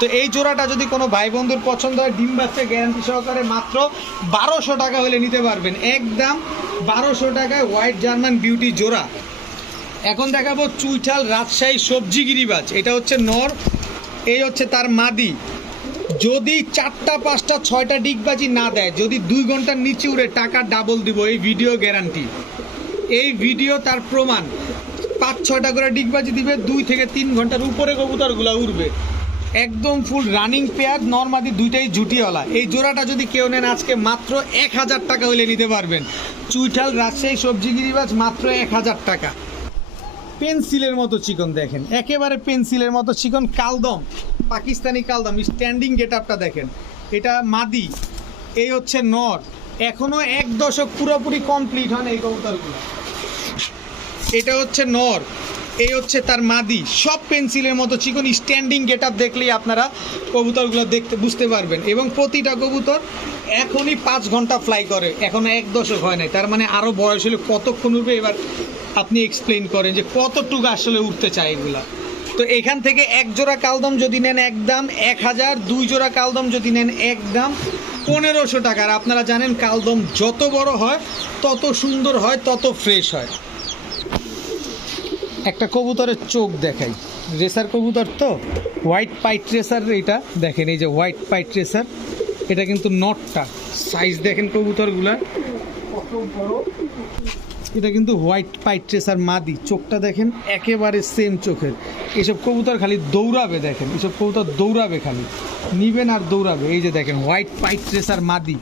তো এই জোড়াটা যদি কোনো ভাই বন্ধুর পছন্দ হয় ডিম বাচ্চা গ্যারান্টি সহকারে মাত্র 1200 টাকা হলে নিতে পারবেন। একদম 1200 টাকায় হোয়াইট জার্মান বিউটি জোড়া। এখন দেখাবো চুইঠাল রাজশাহী সবজি গিরিবাজ। এটা হচ্ছে নর, এই হচ্ছে তার মাদি। যদি 4টা 5টা 6টা ডিগবাজি না দেয়, যদি 2 ঘন্টার নিচে উড়ে টাকা ডাবল দিব, এই ভিডিও গ্যারান্টি। এই ভিডিও তার প্রমাণ। 5-6টা করে ডিগবাজি দিবে, 2 থেকে 3 ঘন্টার উপরে কবুতরগুলো উড়বে। একদম ফুল রানিং পেয়ার, নরমাদি দুইটাই জুটিওয়ালা। এই জোড়াটা যদি কেউ নেন আজকে মাত্র 1000 টাকা হলে নিতে পারবেন। চুইঠাল রাজশাহী সবজি গিরিবাজ মাত্র 1000 টাকা। পেন্সিলের মতো চিকন দেখেন, একেবারে পেন্সিলের মতো চিকন কালদম, পাকিস্তানি কালদম। স্ট্যান্ডিং গেট আপটা দেখেন, এটা মাদি, এই হচ্ছে নর। এখনো 1 দশক পুরোপুরি কমপ্লিট হন এই কবুতরগুলো। এটা হচ্ছে নর, এই হচ্ছে তার মাদি। সব পেন্সিলের মতো চিকন, স্ট্যান্ডিং গেট আপ দেখলেই আপনারা কবুতরগুলো দেখতে বুঝতে পারবেন। এবং প্রতিটা কবুতর এখনই 5 ঘন্টা ফ্লাই করে, এখনো 1 দশক হয় নাই। তার মানে আরও বয়স হলে কতক্ষণ উঠবে, এবার আপনি এক্সপ্লেইন করেন যে কতটুকু আসলে উঠতে চায় এগুলা। তো এখান থেকে 1 জোড়া কালদম যদি নেন একদম 1000, 2 জোড়া কালদম যদি নেন একদম 1500 টাকা। আর আপনারা জানেন কালদম যত বড় হয় তত সুন্দর হয়, তত ফ্রেশ হয়। একটা কবুতরের চোখ দেখাই, রেসার কবুতর তো, হোয়াইট পাইট রেসার। এটা দেখেন, এই যে হোয়াইট পাইট রেসার, এটা কিন্তু নটটা সাইজ দেখেন কবুতরগুলার কত বড়। এটা কিন্তু হোয়াইট পাইট রেসার মাদি, চোখটা দেখেন একেবারে সেম চোখের। এসব কবুতর খালি দৌড়াবে, দেখেন এসব কবুতর দৌড়াবে, খালি নিবেন আর দৌড়াবে। এই যে দেখেন হোয়াইট পাইট রেসার মাদি,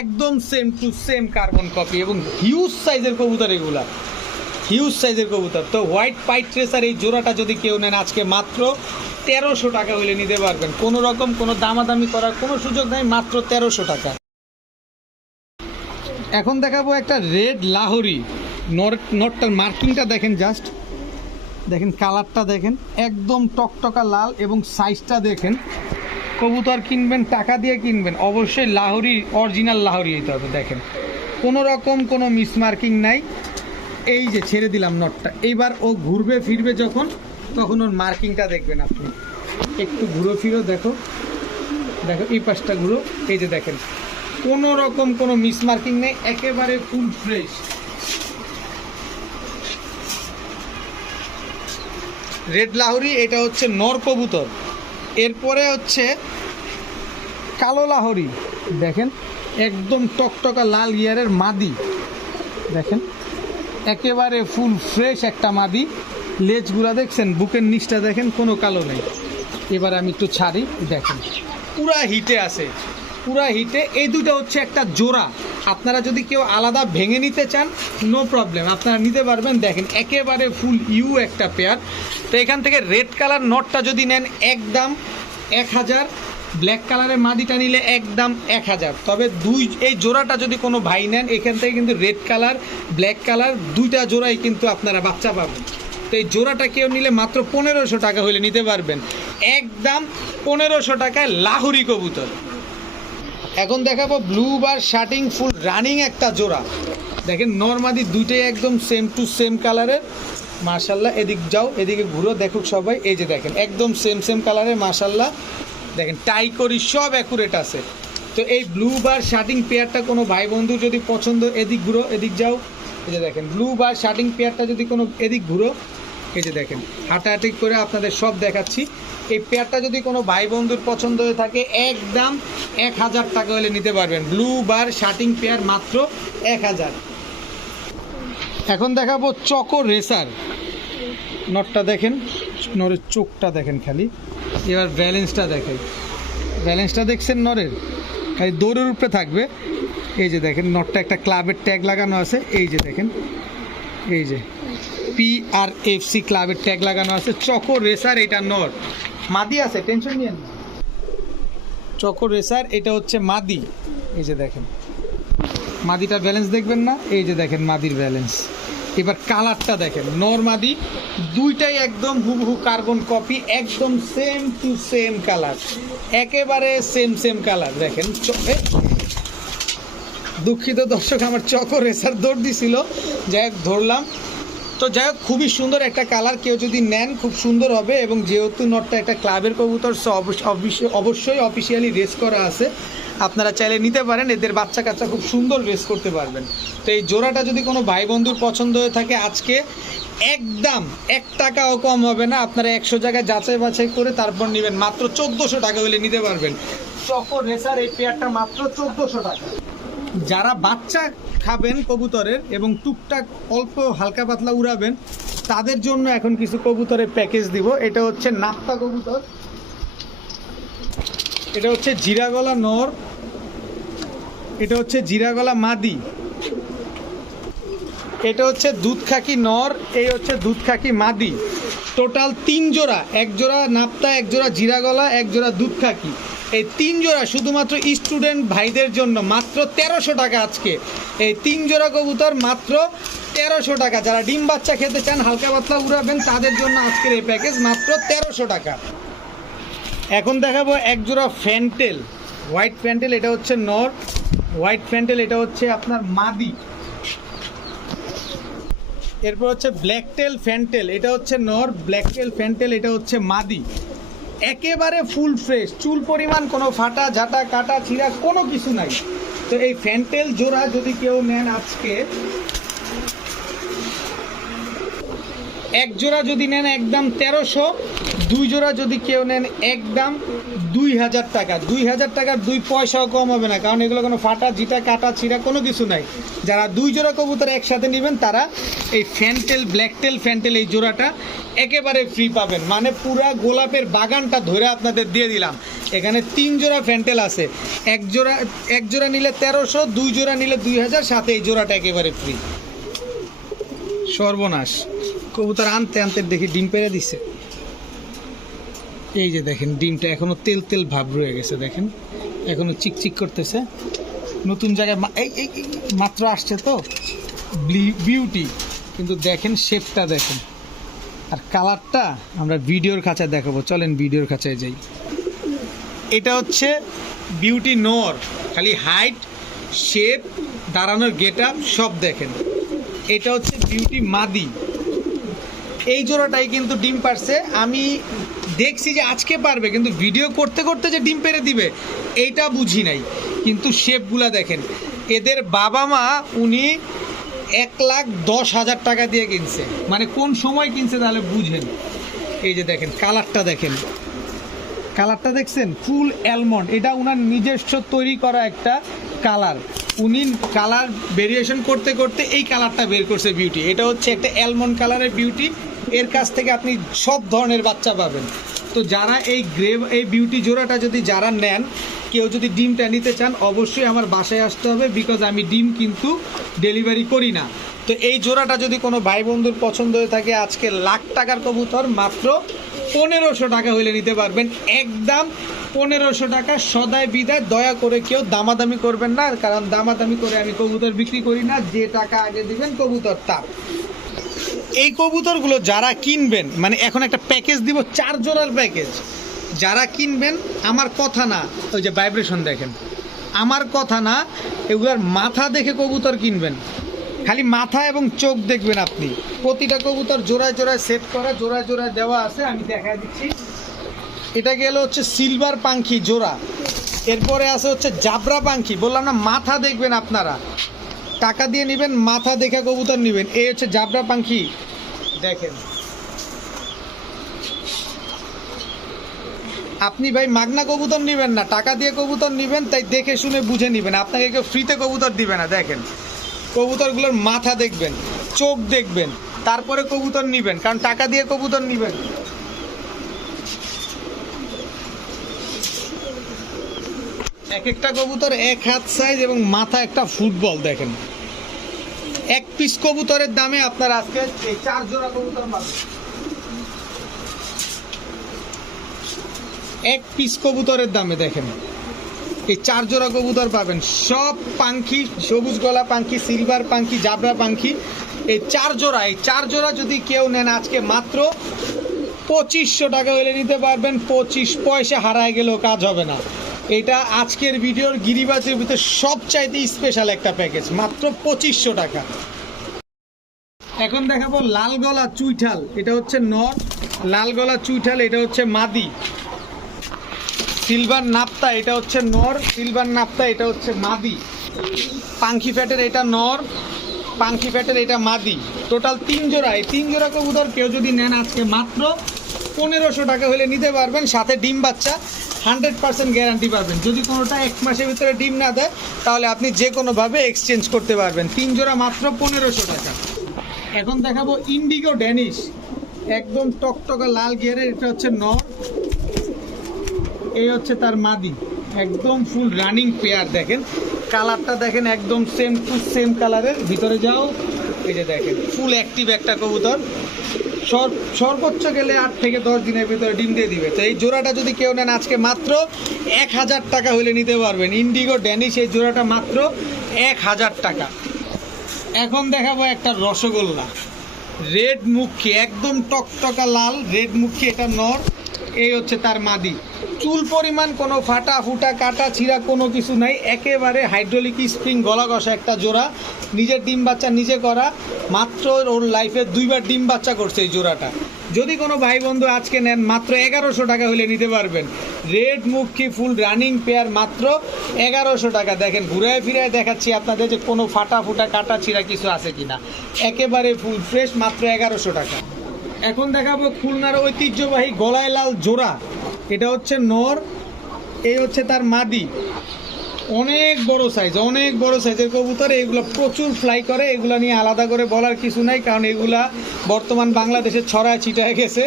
একদম same to same carbon copy, এবং হিউজ সাইজের কবুতর এগুলা, হিউজ সাইজের কবুতর। তো হোয়াইট পাইট ট্রেসার এই জোড়াটা যদি কেউ নেন আজকে মাত্র 1300 টাকা হলে নিতে পারবেন। কোনো রকম কোনো দামাদামি করার কোনো সুযোগ নেই, মাত্র 1300 টাকা। এখন দেখাবো একটা রেড লাহোরি। নটটার মার্কিংটা দেখেন, জাস্ট দেখেন, কালারটা দেখেন, একদম টকটকা লাল, এবং সাইজটা দেখেন। কবুতর কিনবেন, টাকা দিয়ে কিনবেন, অবশ্যই লাহোরি, অরিজিনাল লাহোরি হইতে হবে। দেখেন কোনো রকম কোনো মিসমার্কিং নাই। এই যে ছেড়ে দিলাম নটটা, এইবার ও ঘুরবে ফিরবে যখন, তখন ওর মার্কিংটা দেখবেন আপনি। একটু ঘুরো ফিরো, দেখো দেখো এই পাশটা ঘুরো, এই যে দেখেন কোনো রকম কোনো মিসমার্কিং নেই, একেবারে ফুল ফ্রেশ। রেড লাহোরি, এটা হচ্ছে নর কবুতর। এরপরে হচ্ছে কালো লাহোরি, দেখেন একদম টকটকা লাল গিয়ারের মাদি, দেখেন একেবারে ফুল ফ্রেশ একটা মাদি। লেজগুলা দেখছেন, বুকের নিচটা দেখেন, কোনো কালো নেই। এবার আমি একটু ছাড়ি, দেখেন পুরা হিটে আছে, পুরা হিটে। এই দুটো হচ্ছে একটা জোড়া। আপনারা যদি কেউ আলাদা ভেঙে নিতে চান, নো প্রবলেম, আপনারা নিতে পারবেন। দেখেন একেবারে ফুল একটা পেয়ার। তো এখান থেকে রেড কালার নটটা যদি নেন একদম 1000, ব্ল্যাক কালারের মাদিটা নিলে একদম 1000। তবে এই জোড়াটা যদি কোনো ভাই নেন, এখান থেকে কিন্তু রেড কালার ব্ল্যাক কালার দুইটা জোড়াই কিন্তু আপনারা বাচ্চা পাবেন। তো এই জোড়াটা কেউ নিলে মাত্র 1500 টাকা হলে নিতে পারবেন, একদম 1500 টাকায় লাহোরি কবুতর। এখন দেখাবো ব্লু বার শার্টিং ফুল রানিং একটা জোড়া। দেখেন নরমাদি দুইটাই একদম সেম টু সেম কালারের, মাশাল্লাহ। এদিক যাও, এদিকে ঘুরো, দেখুক সবাই। এই যে দেখেন একদম সেম কালারের, মাশাল্লাহ। দেখেন টাই করি সব অ্যাকুরেট আছে। তো এই ব্লু বার শার্টিং পেয়ারটা কোনো ভাই বন্ধু যদি পছন্দ, এদিক ঘুরো, এদিক যাও, এই যে দেখেন ব্লু বার শার্টিং পেয়ারটা যদি কোনো, এদিক ঘুরো, এই যে দেখেন হাঁটাহাঁটি করে আপনাদের সব দেখাচ্ছি। এই পেয়ারটা যদি কোনো ভাই বন্ধুর পছন্দ হয়ে থাকে, একদম 1000 টাকা হলে নিতে পারবেন। ব্লু বার শার্টিং পেয়ার মাত্র 1000। এখন দেখাবো চকো রেসার। নটটা দেখেন, নরের চোখটা দেখেন খালি। এবার ব্যালেন্সটা দেখেন, ব্যালেন্সটা দেখছেন নরের, খালি দৌড়ের উপরে থাকবে। এই যে দেখেন নটটা একটা ক্লাবের ট্যাগ লাগানো আছে, এই যে দেখেন, এই যে PRFC ক্লাবের ট্যাগ লাগানো আছে। চকো রেসার, এটা নর, মাদি আছে, টেনশন নিয়েন না। চকো রেসার, এটা হচ্ছে মাদি। এই যে দেখেন মাদিটার ব্যালেন্স দেখবেন না, এই যে দেখেন মাদির ব্যালেন্স। এবার কালারটা দেখেন, নর মাদি দুইটাই একদম হুবহু কার্বন কপি, একদম সেম টু সেম কালার, একেবারে সেম কালার। দেখেন দুঃখিত দর্শক, আমার চকো রেসার দৌড় দিছিল, যাই হোক ধরলাম। তো যাই হোক খুবই সুন্দর একটা কালার, কেউ যদি নেন খুব সুন্দর হবে। এবং যেহেতু নটটা একটা ক্লাবের কবুতর, অবশ্যই অফিসিয়ালি রেস করা আছে, আপনারা চাইলে নিতে পারেন। এদের বাচ্চা কাচ্চা খুব সুন্দর রেস করতে পারবেন। তো এই জোড়াটা যদি কোনো ভাই বন্ধুর পছন্দ হয়ে থাকে, আজকে একদম 1 টাকাও কম হবে না। আপনারা 100 জায়গায় যাচাই বাছাই করে তারপর নেবেন, মাত্র 1400 টাকা হলে নিতে পারবেন। চকো রেসার এই পেয়ারটা মাত্র 1400 টাকা। যারা বাচ্চা খাবেন কবুতরের এবং টুকটাক অল্প হালকা পাতলা উড়াবেন তাদের জন্য এখন কিছু কবুতরের প্যাকেজ দিব। এটা হচ্ছে নাপ্তা কবুতর, এটা হচ্ছে জিরাগলা নর, এটা হচ্ছে জিরাগলা মাদি, এটা হচ্ছে দুধখাকি নর, এই হচ্ছে দুধখাকি মাদি। টোটাল 3 জোড়া, 1 জোড়া নাপ্তা, 1 জোড়া জিরাগলা, 1 জোড়া দুধখাকি। এই 3 জোড়া শুধুমাত্র স্টুডেন্ট ভাইদের জন্য মাত্র 1300 টাকা। আজকে এই 3 জোড়া কবুতর মাত্র 1300 টাকা। যারা ডিম বাচ্চা খেতে চান, হালকা পাতলা উড়াবেন, তাদের জন্য আজকের এই প্যাকেজ মাত্র 1300 টাকা। এখন দেখাবো 1 জোড়া ফ্যান্টেল, হোয়াইট ফ্যান্টেল, এটা হচ্ছে নর, হোয়াইট ফ্যান্টেল, এটা হচ্ছে আপনার মাদি। এরপর হচ্ছে ব্ল্যাক টেল ফ্যান্টেল, এটা হচ্ছে নর, ব্ল্যাক টেল ফ্যান্টেল, এটা হচ্ছে মাদি। একেবারে ফুল ফ্রেশ, চুল পরিমাণ কোনো ফাটা ঝাঁটা কাটা ছিঁড়া কোনো কিছু নাই। তো এই ফ্যান্টেল জোড়া যদি কেউ নেন আজকে, 1 জোড়া যদি নেন একদম 1300, 2 জোড়া যদি কেউ নেন একদম 2000 টাকা। 2000 টাকার 2 পয়সাও কম হবে না, কারণ এগুলো কোনো ফাটা জিটা কাটা ছিঁড়া কোনো কিছু নাই। যারা 2 জোড়া কবুতর একসাথে নেবেন তারা এই ফ্যান্টেল, ব্ল্যাক টেল ফ্যান্টেল এই জোড়াটা একেবারে ফ্রি পাবেন। মানে পুরা গোলাপের বাগানটা ধরে আপনাদের দিয়ে দিলাম। এখানে 3 জোড়া ফ্যান্টেল আছে, 1 জোড়া নিলে 1300, 2 জোড়া নিলে 2000, সাথে এই জোড়াটা একেবারে ফ্রি। সর্বনাশ, কবুতর আনতে আনতে দেখি ডিম পেড়ে দিছে। এই যে দেখেন ডিমটা এখনো তেল তেল ভাব রয়ে গেছে, দেখেন এখনো চিকচিক করতেছে। নতুন জায়গায় এই মাত্র আসছে তো, বিউটি। কিন্তু দেখেন শেপটা দেখেন, আর কালারটা আমরা ভিডিওর খাঁচায় দেখাবো। চলেন ভিডিওর খাঁচায় যাই। এটা হচ্ছে বিউটি নর, খালি হাইট, শেপ, দাঁড়ানোর গেট আপ সব দেখেন। এটা হচ্ছে বিউটি মাদি। এই জোড়াটাই কিন্তু ডিম পারছে। আমি দেখছি যে আজকে পারবে, কিন্তু ভিডিও করতে করতে যে ডিম পেরে দিবে এইটা বুঝি নাই। কিন্তু শেপগুলা দেখেন, এদের বাবা মা উনি 1,10,000 টাকা দিয়ে কিনছে। মানে কোন সময় কিনছে তাহলে বুঝেন। এই যে দেখেন কালারটা দেখেন, কালারটা দেখছেন ফুল অ্যালমন্ড। এটা উনার নিজস্ব তৈরি করা একটা কালার। উনি কালার ভেরিয়েশন করতে করতে এই কালারটা বের করছে বিউটি। এটা হচ্ছে একটা অ্যালমন্ড কালারের বিউটি। এর কাছ থেকে আপনি সব ধরনের বাচ্চা পাবেন। তো যারা এই বিউটি জোড়াটা যদি যারা নেন, কেউ যদি ডিমটা নিতে চান অবশ্যই আমার বাসায় আসতে হবে, বিকজ আমি ডিম কিন্তু ডেলিভারি করি না। তো এই জোড়াটা যদি কোনো ভাই বন্ধুর পছন্দ হয়ে থাকে, আজকে লাখ টাকার কবুতর মাত্র 1500 টাকা হইলে নিতে পারবেন। একদম 1500 টাকা, সদায় বিদায়। দয়া করে কেউ দামাদামি করবেন না, কারণ দামাদামি করে আমি কবুতর বিক্রি করি না। যে টাকা আগে দিবেন কবুতর তার। এই কবুতরগুলো যারা কিনবেন, মানে এখন একটা প্যাকেজ দিব, 4 জোড়ার প্যাকেজ। যারা কিনবেন, আমার কথা না, ওই যে ভাইব্রেশন দেখেন, আমার কথা না, এগুলার মাথা দেখে কবুতর কিনবেন। খালি মাথা এবং চোখ দেখবেন আপনি। প্রতিটা কবুতর জোড়ায় জোড়ায় সেট করা, জোড়ায় জোড়ায় দেওয়া আছে। আমি দেখা দিচ্ছি। এটা গেল হচ্ছে সিলভার পাখি জোড়া। এরপরে আছে হচ্ছে জাবরা পাখি। বললাম না, মাথা দেখবেন আপনারা, টাকা দিয়ে নেবেন, মাথা দেখে কবুতর নেবেন। এই হচ্ছে জাবরা পাখি দেখেন। আপনি ভাই মাগনা কবুতর নেবেন না, টাকা দিয়ে কবুতর নেবেন, তাই দেখে শুনে বুঝে নেবেন। আপনাকে কেউ ফ্রিতে কবুতর দিবে না। দেখেন কবুতরগুলোর মাথা দেখবেন, চোখ দেখবেন, তারপরে কবুতর নেবেন, কারণ টাকা দিয়ে কবুতর নেবেন। এক একটা কবুতর 1 হাত সাইজ এবং মাথা একটা ফুটবল। দেখেন 1 পিস কবুতরের দামে আপনার আজকে এই 4 জোড়া কবুতর পাবেন। 1 পিস কবুতরের দামে দেখেন এই 4 জোড়া কবুতর পাবেন। সব পাখি, সবুজ গলা পাখি, সিলভার পাখি, জাবরা পাখি, এই 4 জোড়া। এই 4 জোড়া যদি কেউ নেন আজকে মাত্র 2500 টাকা হলে নিতে পারবেন। 25 পয়সা হারায় গেলেও কাজ হবে না। এটা আজকের ভিডিওর গিরিবাজের ভিতরে সবচাইতে স্পেশাল একটা প্যাকেজ, মাত্র 2500 টাকা। এখন দেখাবো লাল গলা চুইঠাল। এটা হচ্ছে নর, লাল গলা চুইঠাল, এটা হচ্ছে মাদি। সিলভার নাপ্তা, এটা হচ্ছে নর, সিলভার নাপ্তা, এটা হচ্ছে মাদি। পাঙ্খি ফ্যাটের এটা নর, পাঙ্খি ফ্যাটের এটা মাদি। টোটাল 3 জোড়া। এই 3 জোড়া কবুতর কেউ যদি নেন আজকে মাত্র 1500 টাকা হলে নিতে পারবেন, সাথে ডিম বাচ্চা 100% গ্যারান্টি পাবেন। যদি কোনোটা 1 মাসের ভিতরে ডিম না দেয় তাহলে আপনি যে কোনোভাবে এক্সচেঞ্জ করতে পারবেন। 3 জোড়া মাত্র 1500 টাকা। এখন দেখাবো ইন্ডিগো ড্যানিশ, একদম টকটকা লাল গিয়ারের। এটা হচ্ছে নর, এই হচ্ছে তার মাদি, একদম ফুল রানিং পেয়ার। দেখেন কালারটা দেখেন, একদম সেম টু সেম কালারের। ভিতরে যাও, এই যে দেখেন ফুল অ্যাক্টিভ একটা কবুতর। সর্বোচ্চ গেলে 8 থেকে 10 দিনের ভিতরে ডিম দিয়ে দিবে। তো এই জোড়াটা যদি কেউ নেন আজকে মাত্র 1000 টাকা হলে নিতে পারবেন। ইন্ডিগো ড্যানিশ এই জোড়াটা মাত্র 1000 টাকা। এখন দেখাবো একটা রসগোল্লা, রেড মুখী, একদম টকটকা লাল রেড মুখী। এটা নর, এই হচ্ছে তার মাদি। চুল পরিমাণ কোনো ফাটা ফুটা কাটা ছিঁড়া কোনো কিছু নাই, একেবারে হাইড্রোলিক স্প্রিং গলা কষা একটা জোড়া। নিজের ডিম বাচ্চা নিজে করা, মাত্র ওর লাইফে 2বার ডিম বাচ্চা করছে এই জোড়াটা। যদি কোনো ভাই বন্ধু আজকে নেন মাত্র 1100 টাকা হলে নিতে পারবেন। রেড মুখী ফুল রানিং পেয়ার মাত্র 1100 টাকা। দেখেন ঘুরায় ফিরায় দেখাচ্ছি আপনাদের যে কোনো ফাটা ফুটা কাটা ছিঁড়া কিছু আছে কিনা, একেবারে ফুল ফ্রেশ, মাত্র 1100 টাকা। এখন দেখাবো খুলনার ঐতিহ্যবাহী গলায় লাল জোড়া। এটা হচ্ছে নর, এই হচ্ছে তার মাদি। অনেক বড় সাইজ, অনেক বড় সাইজের কবুতর। এগুলো প্রচুর ফ্লাই করে, এগুলো নিয়ে আলাদা করে বলার কিছু নাই, কারণ এগুলা বর্তমান বাংলাদেশে ছড়ায় ছিটায় গেছে,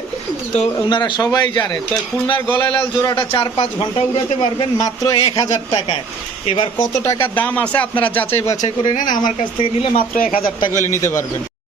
তো ওনারা সবাই জানে। তো খুলনার গলায় লাল জোড়াটা 4-5 ঘন্টা উড়াতে পারবেন মাত্র 1000 টাকায়। এবার কত টাকা দাম আছে আপনারা যাচাই বাছাই করে নেন, আমার কাছ থেকে নিলে মাত্র 1000 টাকা হলে নিতে পারবেন।